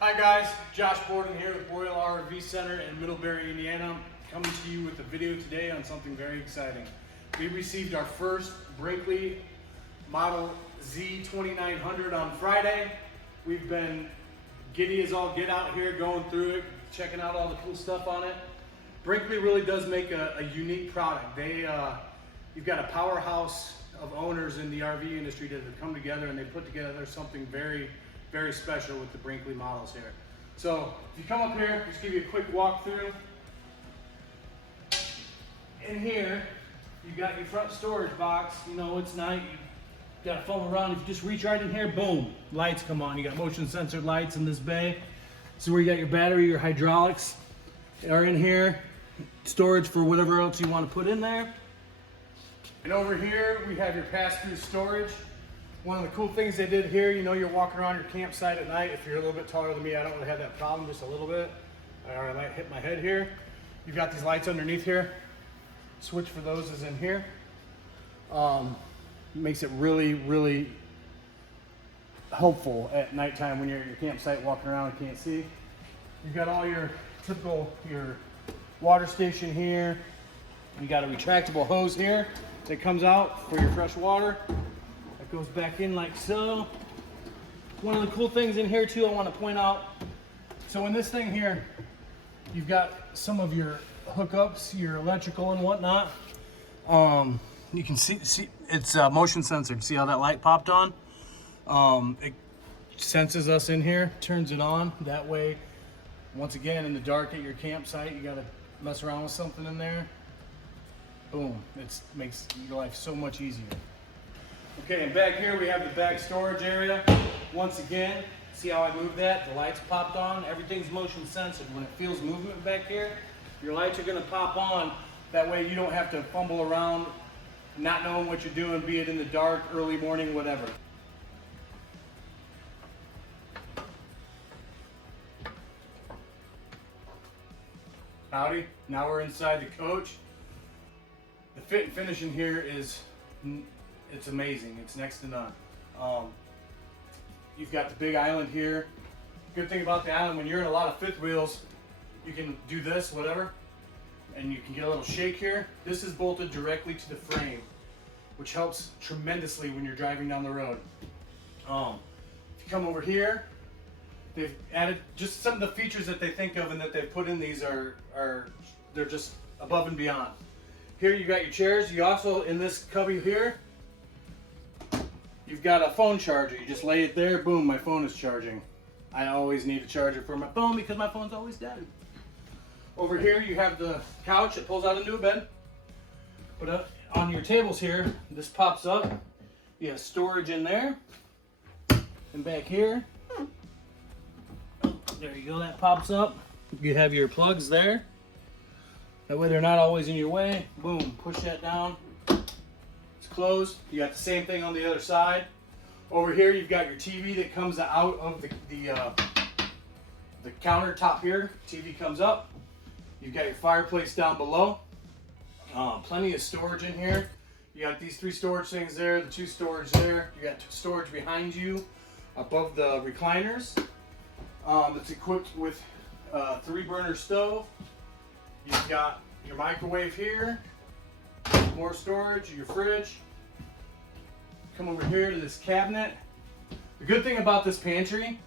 Hi guys, Josh Borden here with Royal RV Center in Middlebury, Indiana. Coming to you with a video today on something very exciting. We received our first Brinkley Model Z2900 on Friday. We've been giddy as all get out here, going through it, checking out all the cool stuff on it. Brinkley really does make a unique product. You've got a powerhouse of owners in the RV industry that have come together and they put together something very, very special with the Brinkley models here. So if you come up here, just give you a quick walkthrough. In here, you've got your front storage box. You know, it's night. You've got to fumble around. If you just reach right in here, boom, lights come on. You got motion sensored lights in this bay. This is where you got your battery, your hydraulics are in here. Storage for whatever else you want to put in there. And over here, we have your pass-through storage. One of the cool things they did here, you know, you're walking around your campsite at night. If you're a little bit taller than me, I don't really have that problem, just a little bit. Or I might hit my head here. You've got these lights underneath here. Switch for those is in here. Makes it really, really helpful at nighttime when you're at your campsite walking around and can't see. You've got all your typical, your water station here. You got a retractable hose here that comes out for your fresh water. That goes back in like so. One of the cool things in here too I want to point out, so in this thing here, you've got some of your hookups, your electrical and whatnot. You can see it's motion censored. See how that light popped on? It senses us in here, turns it on. That way, once again, in the dark at your campsite, you gotta mess around with something in there. Boom, it makes your life so much easier. Okay, and back here we have the back storage area. Once again, see how I moved that? The lights popped on. Everything's motion censored. When it feels movement back here, your lights are gonna pop on. That way you don't have to fumble around, not knowing what you're doing, be it in the dark, early morning, whatever. Howdy, now we're inside the coach. The fit and finish in here is, it's amazing. It's next to none. You've got the big island here. Good thing about the island, when you're in a lot of fifth wheels, you can do this, whatever, and you can get a little shake here. This is bolted directly to the frame, which helps tremendously when you're driving down the road. If you come over here, they've added just some of the features that they think of and that they've put in these they're just above and beyond. Here you got your chairs. You also, in this cubby here, you've got a phone charger. You just lay it there, boom, my phone is charging. I always need a charger for my phone because my phone's always dead. Over here you have the couch that pulls out into a bed. But on your tables here, this pops up. You have storage in there. And back here, there you go, that pops up. You have your plugs there. That way they're not always in your way. Boom, push that down. It's closed. You got the same thing on the other side. Over here you've got your TV that comes out of the countertop here. TV comes up. You've got your fireplace down below. Plenty of storage in here. You got these 3 storage things there, the 2 storage there. You got storage behind you above the recliners. It's equipped with a 3-burner stove. You've got your microwave here, more storage, your fridge. Come over here to this cabinet. The good thing about this pantry,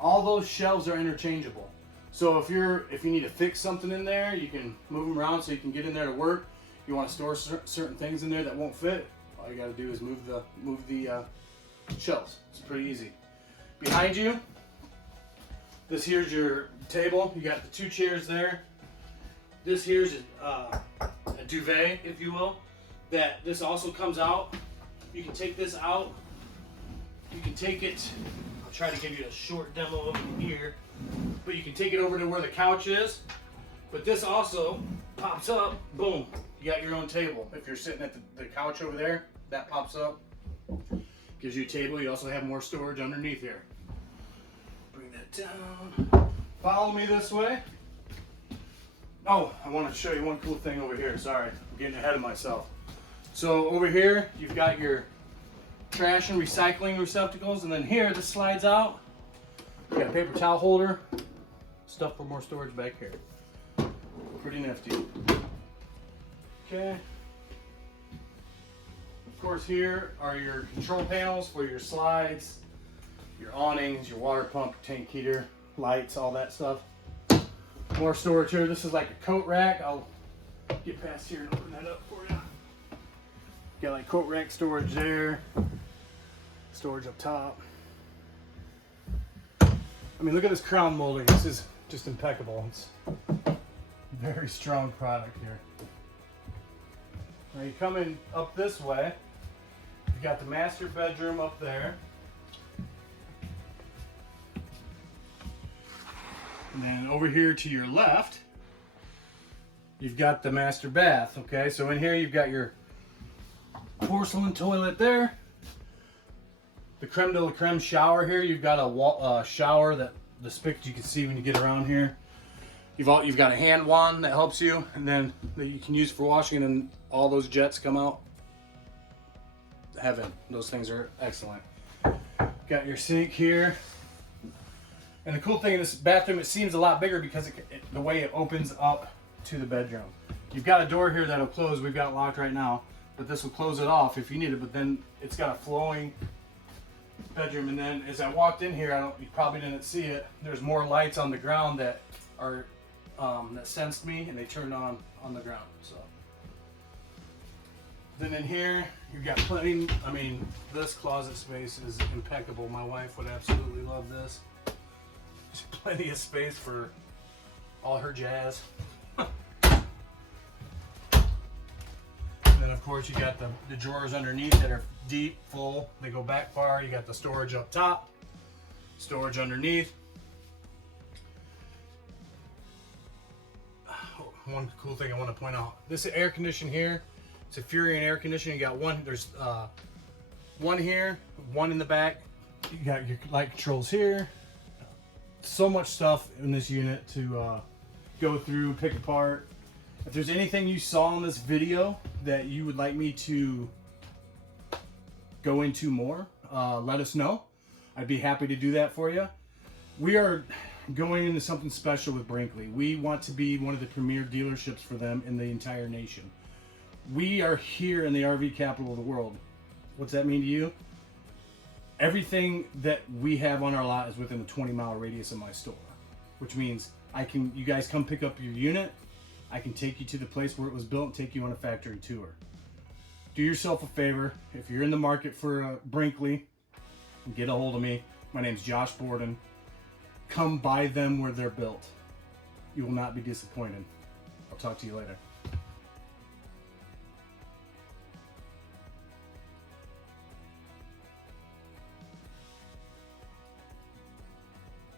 all those shelves are interchangeable. So if you need to fix something in there, you can move them around so you can get in there to work. You want to store certain things in there that won't fit, all you got to do is move the shelves. It's pretty easy. Behind you, this here's your table. You got the 2 chairs there. This here's a duvet, if you will, that this also comes out. You can take this out. You can take it, I'll try to give you a short demo over here, but you can take it over to where the couch is. But this also pops up, boom, you got your own table. If you're sitting at the couch over there, that pops up. Gives you a table. You also have more storage underneath here. Bring that down. Follow me this way. Oh, I want to show you one cool thing over here. Sorry, I'm getting ahead of myself. So over here, you've got your trash and recycling receptacles, and then here, this slides out. You got a paper towel holder, stuff for more storage back here. Pretty nifty. Okay. Of course, here are your control panels for your slides, your awnings, your water pump, tank heater, lights, all that stuff. More storage here. This is like a coat rack. I'll get past here and open that up for you. Got like coat rack storage there, storage up top. I mean, look at this crown molding. This is just impeccable. It's very strong product here. Now you come in up this way. You got the master bedroom up there. And then over here to your left, you've got the master bath, okay? So in here you've got your porcelain toilet there. The creme de la creme shower here. You've got a shower that the spigot you can see when you get around here. You've got a hand wand that helps you, and then that you can use for washing, and then all those jets come out. Heaven. Those things are excellent. Got your sink here. And the cool thing in this bathroom, it seems a lot bigger because the way it opens up to the bedroom. You've got a door here that'll close. We've got it locked right now, but this will close it off if you need it. But then it's got a flowing bedroom. And then as I walked in here, you probably didn't see it. There's more lights on the ground that are that sensed me, and they turned on the ground. So then in here, you've got plenty. I mean, this closet space is impeccable. My wife would absolutely love this. There's plenty of space for all her jazz. And then of course you got the drawers underneath that are deep, full. They go back far. You got the storage up top, storage underneath. One cool thing I want to point out, this air conditioner here, it's a Furion air conditioner. You got one, there's one here, one in the back. You got your light controls here. So much stuff in this unit to go through, pick apart. If there's anything you saw in this video that you would like me to go into more, let us know. I'd be happy to do that for you. We are going into something special with Brinkley. We want to be one of the premier dealerships for them in the entire nation. We are here in the RV capital of the world. What's that mean to you? Everything that we have on our lot is within a 20-mile radius of my store, which means you guys come pick up your unit. I can take you to the place where it was built and take you on a factory tour. Do yourself a favor. If you're in the market for a Brinkley, get a hold of me. My name's Josh Borden. Come buy them where they're built. You will not be disappointed. I'll talk to you later.